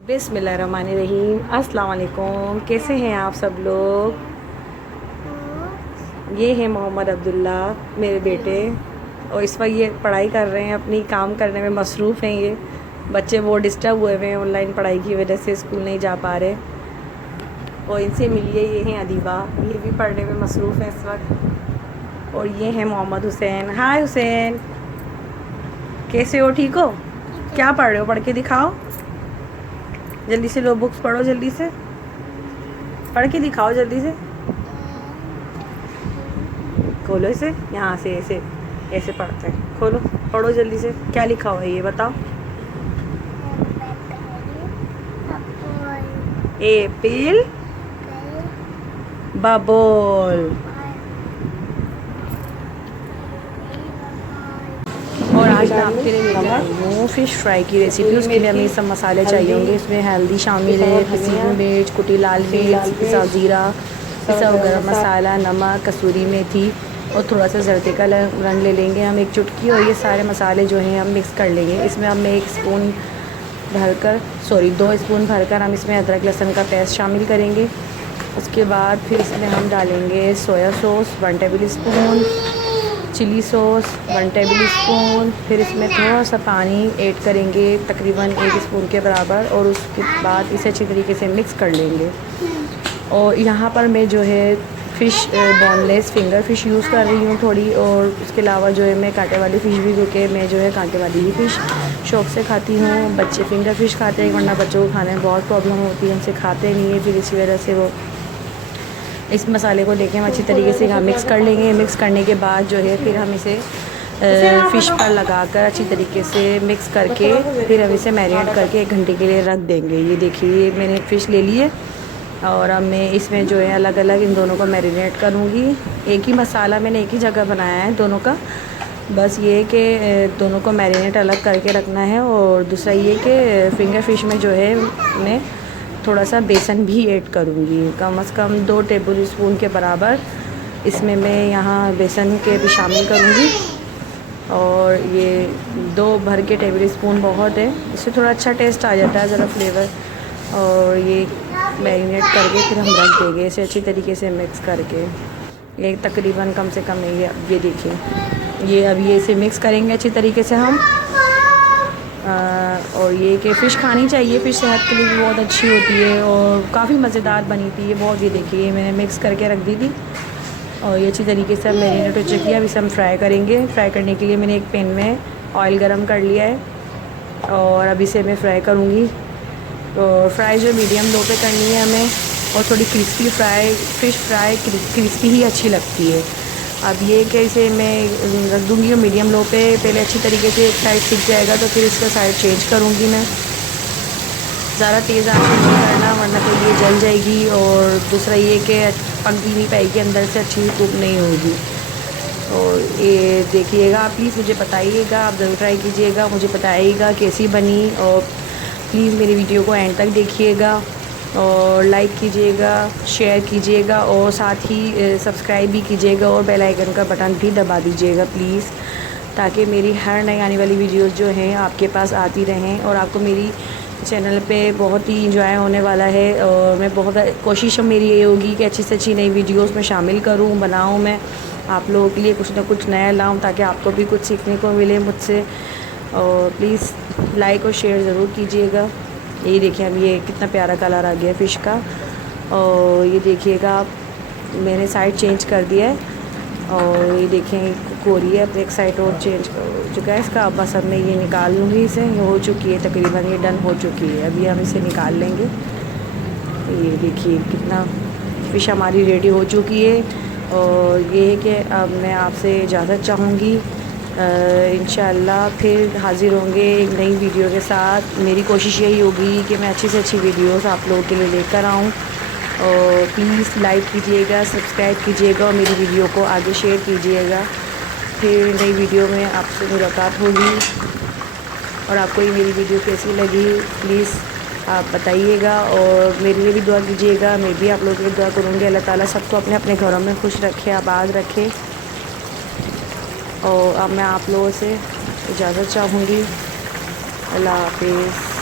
बिस्मिल्लाहिर्रहमानिर्रहीम। अस्सलाम वालेकुम। कैसे हैं आप सब लोग? ये है मोहम्मद अब्दुल्ला, मेरे बेटे, और इस वक्त ये पढ़ाई कर रहे हैं, अपनी काम करने में मसरूफ़ हैं। ये बच्चे वो डिस्टर्ब हुए हुए हैं ऑनलाइन पढ़ाई की वजह से, स्कूल नहीं जा पा रहे। और इनसे मिलिए, ये हैं अदीबा, ये भी पढ़ने में मसरूफ़ हैं इस वक्त। और ये हैं मोहम्मद हुसैन। हाय हुसैन, कैसे हो? ठीक हो? क्या पढ़ रहे हो? पढ़ के दिखाओ जल्दी से। लो बुक्स पढ़ो, जल्दी से पढ़ के दिखाओ, जल्दी से खोलो इसे। यहाँ से ऐसे ऐसे पढ़ते हैं। खोलो, पढ़ो जल्दी से। क्या लिखा हुआ है ये बताओ? Apple bubble. और आज मैं आपके लिए लेकर आई हूँ फ़िश फ्राई की रेसिपी। उसके लिए हमें सब मसाले चाहिए होंगे। इसमें हल्दी शामिल है, पिसी हुई मिर्च, कुटी लाल मिर्च, पिसा ज़ीरा, पिसा हुआ गरम मसाला, नमक, कसूरी मेथी और थोड़ा सा जर्दे का रंग ले लेंगे हम, एक चुटकी। और ये सारे मसाले जो हैं हम मिक्स कर लेंगे। इसमें हम 2 स्पून भरकर हम इसमें अदरक लहसुन का पेस्ट शामिल करेंगे। उसके बाद फिर इसमें हम डालेंगे soya sauce 1 tablespoon, chilli sauce 1 tablespoon, फिर इसमें थोड़ा सा पानी ऐड करेंगे तकरीबन 1 स्पून के बराबर। और उसके बाद इसे अच्छी तरीके से मिक्स कर लेंगे। और यहाँ पर मैं जो है fish boneless finger fish use कर रही हूँ थोड़ी। और उसके अलावा जो है मैं कांटे वाली फ़िश भी, क्योंकि मैं जो है कांटे वाली ही फ़िश शौक़ से खाती हूँ। बच्चे फिंगर फ़िश खाते हैं, वरना बच्चों को खाने में बहुत प्रॉब्लम होती है, हमसे खाते नहीं है, फिर इसी वजह से वो इस मसाले को देखें हम अच्छी तरीके से यहाँ मिक्स कर लेंगे। मिक्स करने के बाद जो है फिर हम इसे फ़िश पर लगाकर अच्छी तरीके से मिक्स करके फिर हम इसे मैरिनेट करके 1 घंटे के लिए रख देंगे। ये देखिए मैंने फ़िश ले ली है और अब मैं इसमें जो है अलग अलग इन दोनों को मैरिनेट करूँगी। एक ही मसाला मैंने एक ही जगह बनाया है दोनों का। बस ये कि दोनों को मैरिनेट अलग करके रखना है। और दूसरा ये कि फिंगर फ़िश में जो है मैं थोड़ा सा बेसन भी ऐड करूँगी, कम से कम 2 टेबल स्पून के बराबर इसमें मैं यहाँ बेसन के भी शामिल करूँगी। और ये 2 भर के टेबल स्पून बहुत है, इससे थोड़ा अच्छा टेस्ट आ जाता है, ज़रा फ्लेवर। और ये मैरिनेट करके फिर हम रख देंगे इसे अच्छी तरीके से मिक्स करके। ये तकरीबन कम से कम ये देखिए, ये अब ये इसे मिक्स करेंगे अच्छी तरीके से हम। और ये कि फ़िश खानी चाहिए, फ़िश सेहत के लिए भी बहुत अच्छी होती है और काफ़ी मज़ेदार बनी थी ये बहुत। ये देखिए मैंने मिक्स करके रख दी थी और ये अच्छी तरीके से मैरिनेट हो चुकी है। अब इसे हम फ्राई करेंगे। फ्राई करने के लिए मैंने एक पैन में ऑयल गरम कर लिया है और अब इसे मैं फ्राई करूँगी। तो फ्राई जो मीडियम लो पे करनी है हमें, और थोड़ी क्रिस्पी फ़िश फ्राई क्रिस्पी ही अच्छी लगती है। अब ये कि इसे मैं रख दूँगी और मीडियम लो पे पहले अच्छी तरीके से एक साइड सीख जाएगा तो फिर इसका साइड चेंज करूँगी मैं। ज़्यादा तेज़ आंच नहीं करना, वरना तो ये जल जाएगी। और दूसरा ये कि पक भी नहीं पाएगी, अंदर से अच्छी कुक नहीं होगी। और ये देखिएगा, प्लीज़ मुझे बताइएगा, आप ज़रूर ट्राई कीजिएगा, मुझे बताइएगा कैसी बनी। और प्लीज़ मेरी वीडियो को एंड तक देखिएगा और लाइक कीजिएगा, शेयर कीजिएगा और साथ ही सब्सक्राइब भी कीजिएगा और बेल आइकन का बटन भी दबा दीजिएगा प्लीज़, ताकि मेरी हर नई आने वाली वीडियोस जो हैं आपके पास आती रहें। और आपको मेरी चैनल पे बहुत ही इंजॉय होने वाला है। और मैं बहुत कोशिश मेरी ये होगी कि अच्छी से अच्छी नई वीडियोस में शामिल करूं, बनाऊं, मैं आप लोगों के लिए कुछ ना कुछ नया लाऊं, ताकि आपको भी कुछ सीखने को मिले मुझसे। और प्लीज़ लाइक और शेयर ज़रूर कीजिएगा। ये देखिए अब ये कितना प्यारा कलर आ गया फ़िश का। और ये देखिएगा आप, मैंने साइड चेंज कर दिया है और ये देखें कुक हो रही है। अब एक साइड और चेंज हो चुका है इसका। अब बस अब मैं ये निकाल लूँगी इसे। ये हो चुकी है तकरीबन, ये डन हो चुकी है। अभी हम इसे निकाल लेंगे। ये देखिए कितना फ़िश हमारी रेडी हो चुकी है। और ये है कि अब मैं आपसे इजाज़त चाहूँगी। इंशाअल्लाह फिर हाज़िर होंगे एक नई वीडियो के साथ। मेरी कोशिश यही होगी कि मैं अच्छी से अच्छी वीडियोस आप लोगों के लिए लेकर आऊँ। और प्लीज़ लाइक कीजिएगा, सब्सक्राइब कीजिएगा और मेरी वीडियो को आगे शेयर कीजिएगा। फिर नई वीडियो में आपसे मुलाकात होगी। और आपको ये मेरी वीडियो कैसी लगी प्लीज़ आप बताइएगा और मेरे लिए भी दुआ कीजिएगा। मैं भी आप लोगों के लिए दुआ करूँगी। अल्लाह ताला सबको अपने अपने घरों में खुश रखे, आबाद रखे। और अब मैं आप लोगों से इजाज़त चाहूँगी। अल्लाह हाफ़िज़।